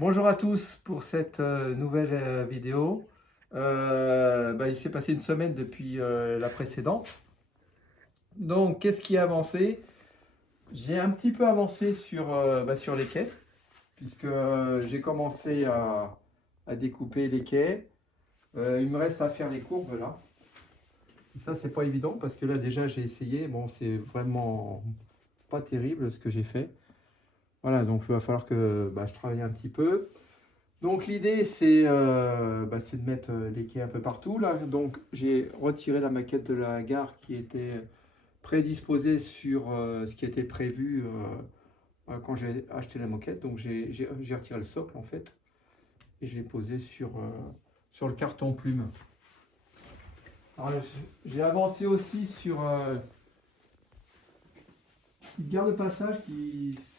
Bonjour à tous pour cette nouvelle vidéo. Il s'est passé une semaine depuis la précédente. Donc, qu'est-ce qui a avancé? J'ai un petit peu avancé sur les quais, puisque j'ai commencé à découper les quais. Il me reste à faire les courbes là. Et ça, c'est pas évident parce que là, déjà, j'ai essayé. Bon, c'est vraiment pas terrible ce que j'ai fait. Voilà, donc il va falloir que je travaille un petit peu. Donc l'idée c'est de mettre les quais un peu partout là. Donc j'ai retiré la maquette de la gare qui était prédisposée sur ce qui était prévu quand j'ai acheté la moquette. Donc j'ai retiré le socle en fait et je l'ai posé sur le carton plume. Alors, j'ai avancé aussi sur une gare de passage qui sert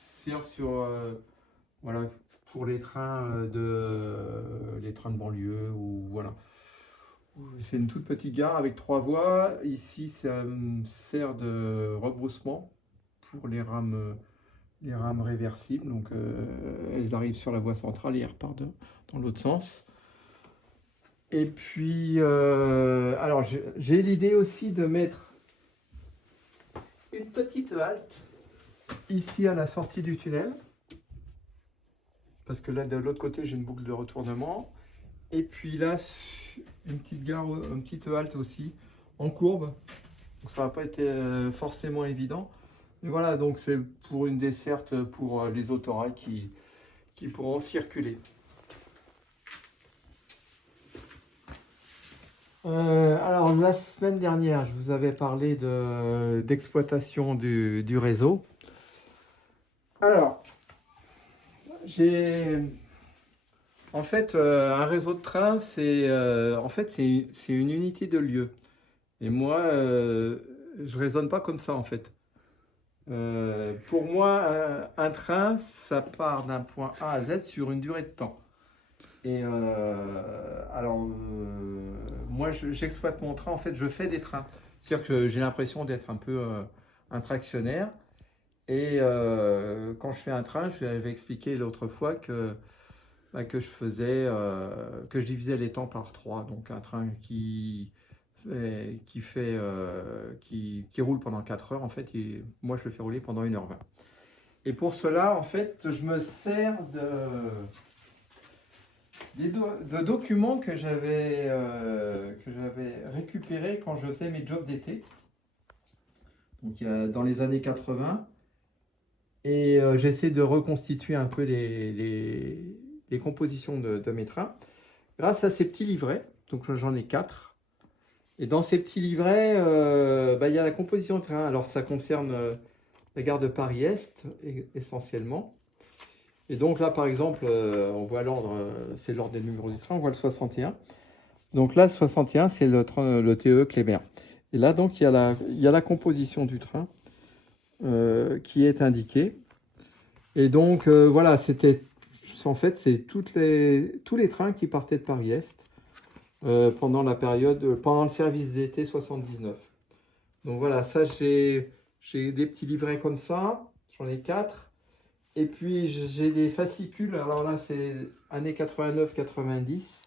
voilà, pour les trains de banlieue ou voilà. C'est une toute petite gare avec 3 voies. Ici, ça me sert de rebroussement pour les rames réversibles. Donc, elles arrivent sur la voie centrale et elles repartent dans l'autre sens. Et puis, alors, j'ai l'idée aussi de mettre une petite halte ici à la sortie du tunnel. Parce que là, de l'autre côté, j'ai une boucle de retournement. Et puis là, une petite halte aussi en courbe. Donc ça va pas être forcément évident. Mais voilà, donc c'est pour une desserte pour les autorails qui pourront circuler. Alors la semaine dernière, je vous avais parlé d'exploitation du réseau. Alors, j'ai en fait un réseau de train, c'est une unité de lieu. Et moi, je raisonne pas comme ça en fait. Pour moi, un train, ça part d'un point A à Z sur une durée de temps. Et moi, j'exploite mon train. En fait, je fais des trains. C'est-à-dire que j'ai l'impression d'être un peu un tractionnaire. Et quand je fais un train, je l'avais expliqué l'autre fois que que je divisais les temps par 3. Donc un train qui roule pendant 4 heures, en fait, moi je le fais rouler pendant 1h20. Et pour cela, en fait, je me sers de documents que j'avais récupérés quand je faisais mes jobs d'été, donc dans les années 80. Et j'essaie de reconstituer un peu les compositions de mes trains grâce à ces petits livrets. Donc j'en ai 4. Et dans ces petits livrets, il y a la composition de train. Alors ça concerne la gare de Paris-Est essentiellement. Et donc là, par exemple, on voit l'ordre, c'est l'ordre des numéros du train, on voit le 61. Donc là, le 61, c'est le TE Kléber. Et là, donc, il y a la composition du train qui est indiquée. Et donc, voilà, en fait, c'est tous les trains qui partaient de Paris-Est pendant pendant le service d'été 79. Donc voilà, ça, j'ai des petits livrets comme ça, j'en ai 4. Et puis j'ai des fascicules, alors là c'est années 89-90.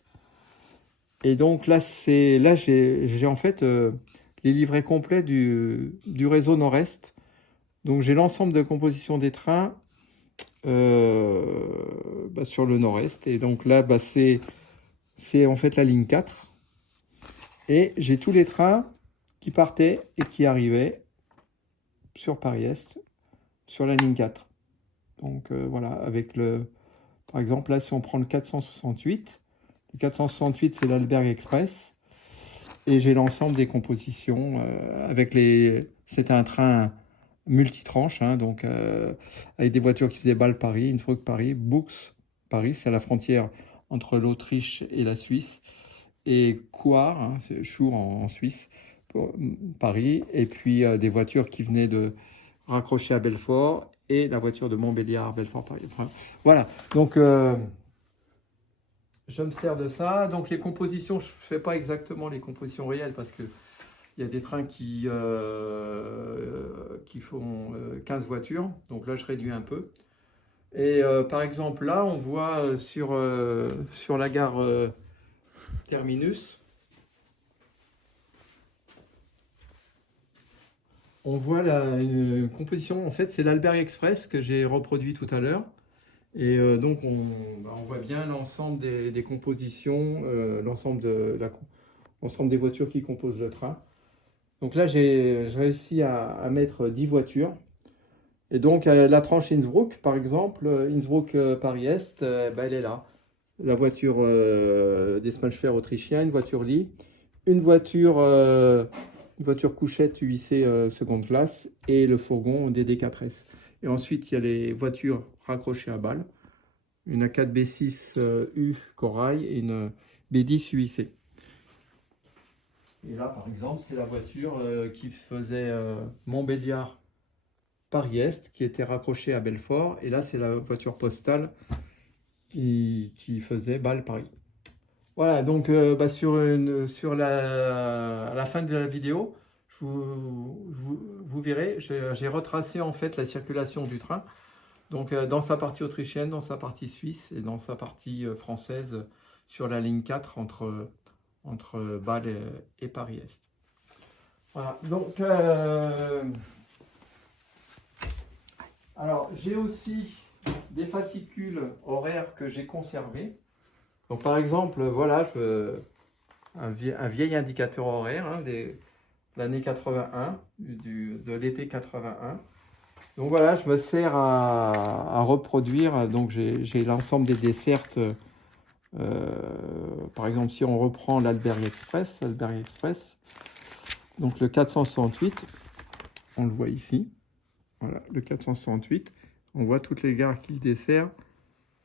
Et donc là j'ai en fait les livrets complets du réseau Nord-Est. Donc j'ai l'ensemble de composition des trains sur le Nord-Est. Et donc là c'est en fait la ligne 4. Et j'ai tous les trains qui partaient et qui arrivaient sur Paris-Est, sur la ligne 4. Donc voilà, par exemple, là, si on prend le 468, le 468, c'est l'Alberg Express. Et j'ai l'ensemble des compositions C'était un train multitranche, hein, donc avec des voitures qui faisaient Bâle-Paris, Innsbruck-Paris, Bourg-Paris, c'est à la frontière entre l'Autriche et la Suisse, et Coire, hein, c'est Chur en Suisse, pour Paris, et puis des voitures qui venaient de raccrocher à Belfort, et la voiture de Montbéliard, Belfort, Paris. Enfin, voilà, donc je me sers de ça. Donc les compositions, je ne fais pas exactement les compositions réelles parce qu'il y a des trains qui font 15 voitures, donc là je réduis un peu. Et par exemple, là, on voit sur la gare Terminus, on voit une composition. En fait, c'est l'Albert Express que j'ai reproduit tout à l'heure. Et donc, on voit bien l'ensemble des compositions, l'ensemble des voitures qui composent le train. Donc là, j'ai réussi à mettre 10 voitures. Et donc, la tranche Innsbruck, par exemple, Innsbruck-Paris-Est, elle est là. La voiture des Smalschwer autrichiens, une voiture lit, une voiture couchette UIC seconde classe et le fourgon DD4S. Et ensuite, il y a les voitures raccrochées à balles, une A4B6 U Corail et une B10 UIC. Et là, par exemple, c'est la voiture qui faisait Montbéliard Paris-Est, qui était raccrochée à Belfort. Et là, c'est la voiture postale qui faisait Bâle-Paris. Voilà, donc à la fin de la vidéo, vous verrez, j'ai retracé en fait la circulation du train. Donc dans sa partie autrichienne, dans sa partie suisse et dans sa partie française sur la ligne 4 entre Bâle et Paris-Est. Voilà, donc alors j'ai aussi des fascicules horaires que j'ai conservés. Donc par exemple, voilà, un vieil indicateur horaire de l'année 81, de l'été 81. Donc voilà, je me sers à reproduire. Donc j'ai l'ensemble des dessertes. Par exemple, si on reprend l'Albert Express, donc le 468, on le voit ici. Voilà, le 468. On voit toutes les gares qu'il dessert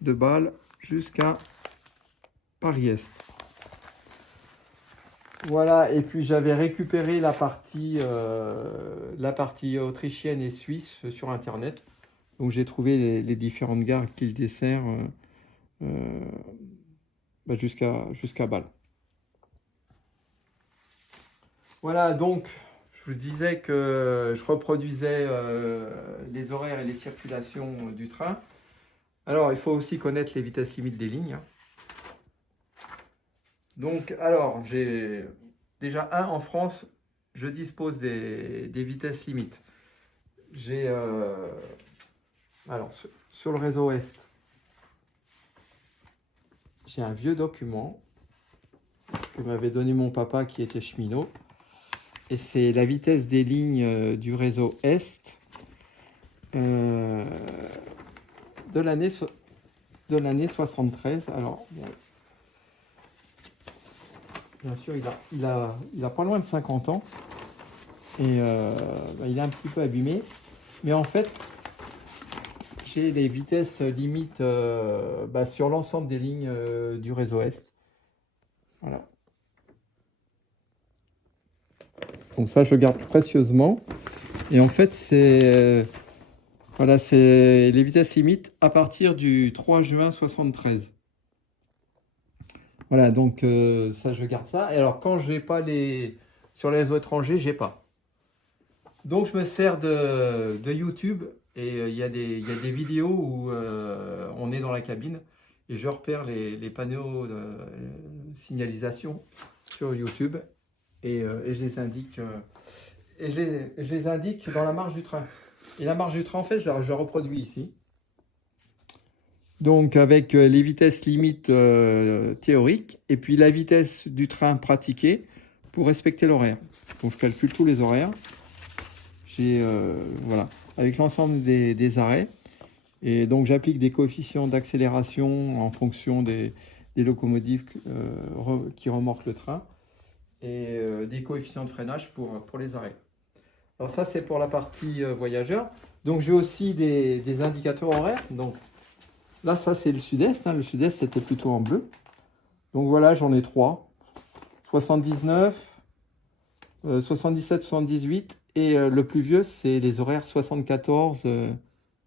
de Bâle jusqu'à Paris-Est. Voilà, et puis j'avais récupéré la partie autrichienne et suisse sur Internet. Donc j'ai trouvé les différentes gares qu'il dessert jusqu'à Bâle. Voilà, donc je vous disais que je reproduisais les horaires et les circulations du train. Alors, il faut aussi connaître les vitesses limites des lignes. Donc, alors, j'ai déjà en France, je dispose des vitesses limites. J'ai, alors, sur le réseau Est, j'ai un vieux document que m'avait donné mon papa qui était cheminot. Et c'est la vitesse des lignes du réseau Est de l'année 73. Alors, bien sûr, il a pas loin de 50 ans. Et il est un petit peu abîmé. Mais en fait, j'ai les vitesses limites sur l'ensemble des lignes du réseau Est. Voilà. Donc ça, je le garde précieusement. Et en fait, c'est les vitesses limites à partir du 3 juin 73. Voilà, donc ça, je garde ça. Et alors, quand j'ai pas sur les réseaux étrangers, j'ai pas. Donc, je me sers de YouTube et il y a des vidéos où on est dans la cabine et je repère les panneaux de signalisation sur YouTube et je les indique je les indique dans la marge du train. Et la marge du train, en fait, je la reproduis ici. Donc avec les vitesses limites théoriques et puis la vitesse du train pratiquée pour respecter l'horaire. Donc je calcule tous les horaires. Voilà, avec l'ensemble des arrêts. Et donc j'applique des coefficients d'accélération en fonction des locomotives qui remorquent le train et des coefficients de freinage pour les arrêts. Alors ça, c'est pour la partie voyageurs. Donc j'ai aussi des indicateurs horaires. Donc là, ça c'est le sud-est. Le sud-est, c'était plutôt en bleu. Donc voilà, j'en ai 3. 79, 77, 78. Et le plus vieux, c'est les horaires 74,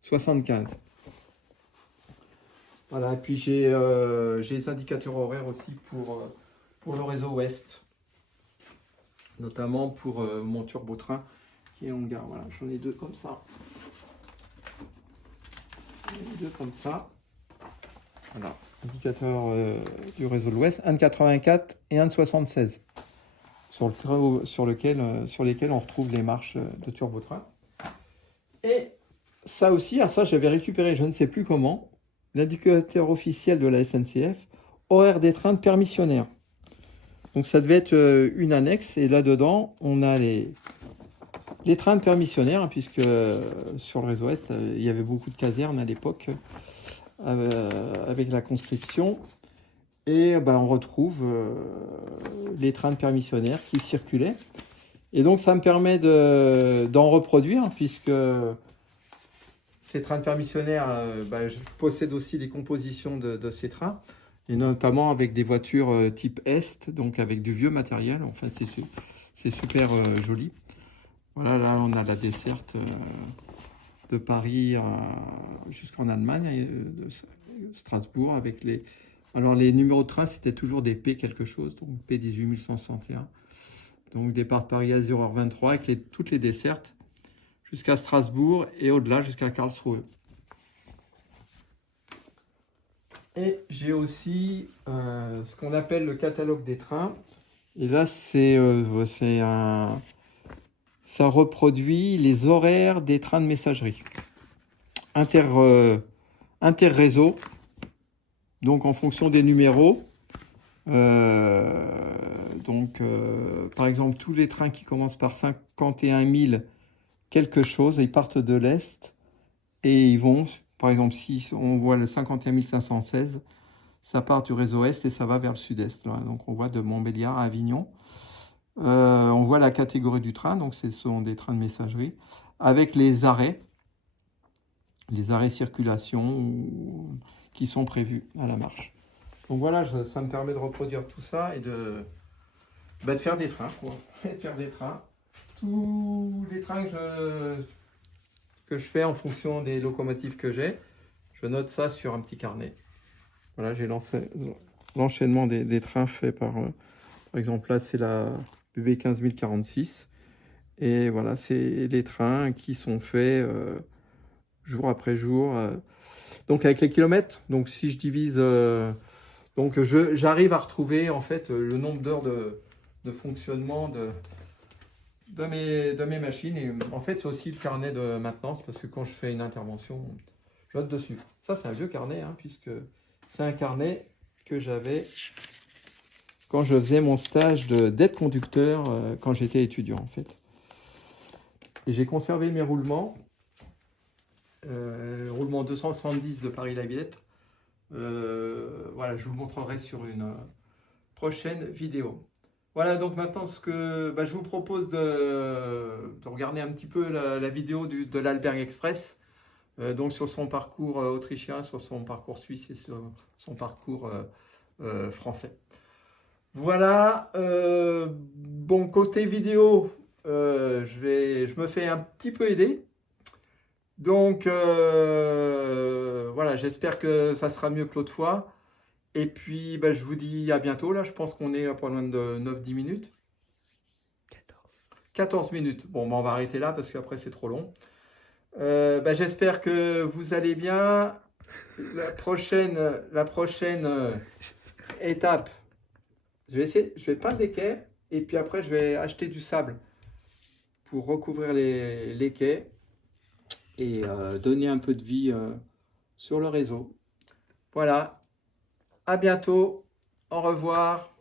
75. Voilà, et puis j'ai les indicateurs horaires aussi pour le réseau ouest. Notamment pour mon turbotrain qui est en gare. Voilà, j'en ai 2 comme ça. les deux comme ça. Voilà, indicateur du réseau de l'Ouest, un de 84 et un de 76, sur lesquels on retrouve les marches de turbotrain. Et ça aussi, alors ça j'avais récupéré, je ne sais plus comment, l'indicateur officiel de la SNCF, horaire des trains de permissionnaires. Donc ça devait être une annexe, et là-dedans, on a les trains de permissionnaires, puisque sur le réseau Est, il y avait beaucoup de casernes à l'époque, avec la conscription. Et on retrouve les trains de permissionnaires qui circulaient. Et donc ça me permet d'en reproduire, puisque ces trains de permissionnaires, je possède aussi les compositions de ces trains, et notamment avec des voitures type Est, donc avec du vieux matériel. Enfin, c'est super joli. Voilà, là on a la desserte de Paris jusqu'en Allemagne, de Strasbourg, avec les... Alors les numéros de train, c'était toujours des P quelque chose, donc P18161. Donc départ de Paris à 0h23 avec toutes les dessertes jusqu'à Strasbourg et au-delà jusqu'à Karlsruhe. Et j'ai aussi ce qu'on appelle le catalogue des trains. Et là, ça reproduit les horaires des trains de messagerie. Interréseau, donc en fonction des numéros. Par exemple, tous les trains qui commencent par 51 000 quelque chose, ils partent de l'Est et ils vont, par exemple, si on voit le 51 516, ça part du réseau Est et ça va vers le Sud-Est. Donc on voit de Montbéliard à Avignon. On voit la catégorie du train, donc ce sont des trains de messagerie, avec les arrêts circulation qui sont prévus à la marche. Donc voilà, ça me permet de reproduire tout ça et de faire des trains, quoi. De faire des trains. Tous les trains que je fais en fonction des locomotives que j'ai, je note ça sur un petit carnet. Voilà, j'ai l'enchaînement des trains faits par exemple, là, c'est la BB 15046. Et voilà, c'est les trains qui sont faits jour après jour. Donc, avec les kilomètres, donc si je divise... j'arrive à retrouver, en fait, le nombre d'heures de fonctionnement de mes machines. Et en fait, c'est aussi le carnet de maintenance, parce que quand je fais une intervention, je note dessus. Ça, c'est un vieux carnet, puisque c'est un carnet que j'avais quand je faisais mon stage d'aide conducteur, quand j'étais étudiant, en fait. Et j'ai conservé mes roulements, roulement 270 de Paris-La Villette. Voilà, je vous le montrerai sur une prochaine vidéo. Voilà, donc maintenant, ce que je vous propose de regarder un petit peu la vidéo de l'Alberg Express, donc sur son parcours autrichien, sur son parcours suisse et sur son parcours français. Voilà, bon, côté vidéo, je me fais un petit peu aider. Donc, voilà, j'espère que ça sera mieux que l'autre fois. Et puis, je vous dis à bientôt. Là, je pense qu'on est pas loin de 9-10 minutes. 14 minutes. Bon, on va arrêter là parce qu'après, c'est trop long. J'espère que vous allez bien. La prochaine étape, je vais peindre les quais. Et puis après, je vais acheter du sable pour recouvrir les quais et donner un peu de vie sur le réseau. Voilà, à bientôt, au revoir.